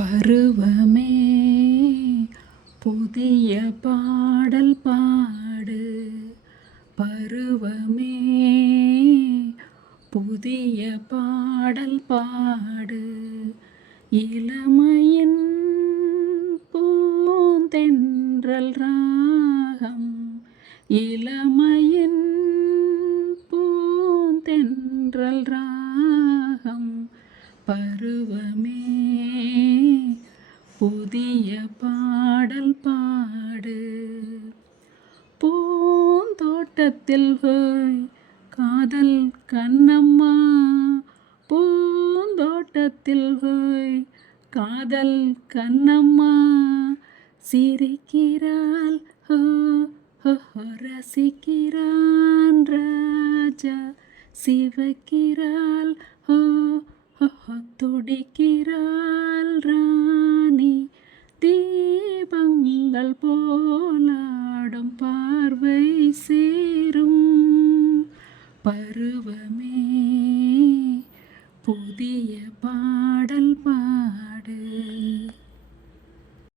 பருவமே. புதிய பாடல் பாடு. பருவமே. புதிய பாடல் பாடு. இளமையின் பூந்தென்றல் ராகம். இளமையின் பூந்தென்றல் ராகம். பருவமே. புதிய பாடல் பாடு. பூந்தோட்டத்தில் போய் காதல் கண்ணம்மா. பூந்தோட்டத்தில் போய் காதல் கண்ணம்மா. சிரிக்கிறாள் ஹோ ஹோ ரசிக்கிறான் ராஜா. சிவக்கிறாள் ஹோ ஹோ துடிக்கிறாள் ரா தீபங்கள் போலாடும் பார்வை சேரும். பருவமே புதிய பாடல் பாடு.